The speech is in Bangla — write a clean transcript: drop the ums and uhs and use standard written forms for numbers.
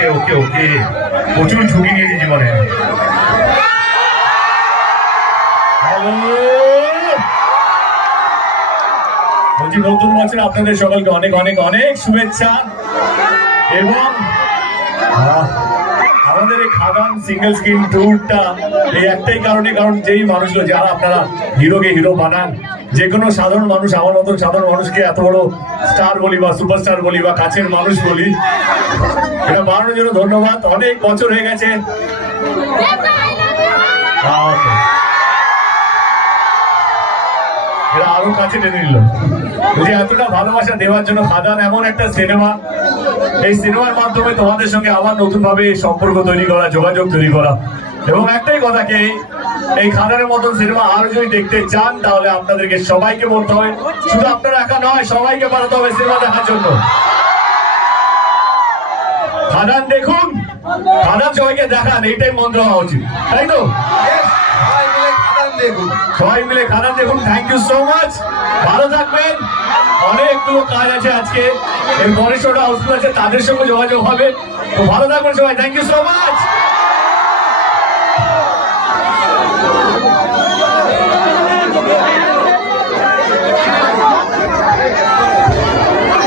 ওকে ওকে ওকে প্রচুর ঝুঁকি নিয়েছি জীবনে। বলছি নতুন বছর আপনাদের সকলকে অনেক অনেক অনেক শুভেচ্ছা। এবং আমাদের এই খাদান সিঙ্গেল স্ক্রিন ট্যুরটা এই একটাই কারণে, কারণ যেই মানুষগুলো যারা আপনারা হিরোকে হিরো বানান, যে কোনো সাধারণ মানুষ, আমার মতন সাধারণ মানুষকে এত বড় স্টার বলি বা সুপারস্টার বলি বা কাছের মানুষ বলি, এটা বানানোর জন্য ধন্যবাদ। অনেক বছর হয়ে গেছে। এরা আরো কাছে টেনে নিল যে এতটা ভালোবাসা দেওয়ার জন্য। খাদান এমন একটা সিনেমা, এই সিনেমার মাধ্যমে তোমাদের সঙ্গে আবার নতুন ভাবে সম্পর্ক তৈরি করা, যোগাযোগ তৈরি করা। এবং একটাই কথাকে, এই খাদানের মতন সিনেমা আরো যদি দেখতে চান তাহলে আপনাদেরকে সবাইকে বলতে হবে, শুধু আপনারা একা নয়, সবাইকে বানাতে হবে সিনেমা দেখার জন্য। খাদান দেখুন, খাদান সবাইকে দেখান, এইটাই মন্ত্র হওয়া উচিত, তাই তো? সবাই মিলে খাদান দেখুন। থ্যাংক ইউ সো মাচ, ভালো থাকবেন। অনেকগুলো কাজ আছে আজকে, এর পরের শোটা হাউসফুল আছে, তাদের সঙ্গে যোগাযোগ হবে। তো ভালো থাকবেন সবাই, থ্যাংক ইউ সো মাচ।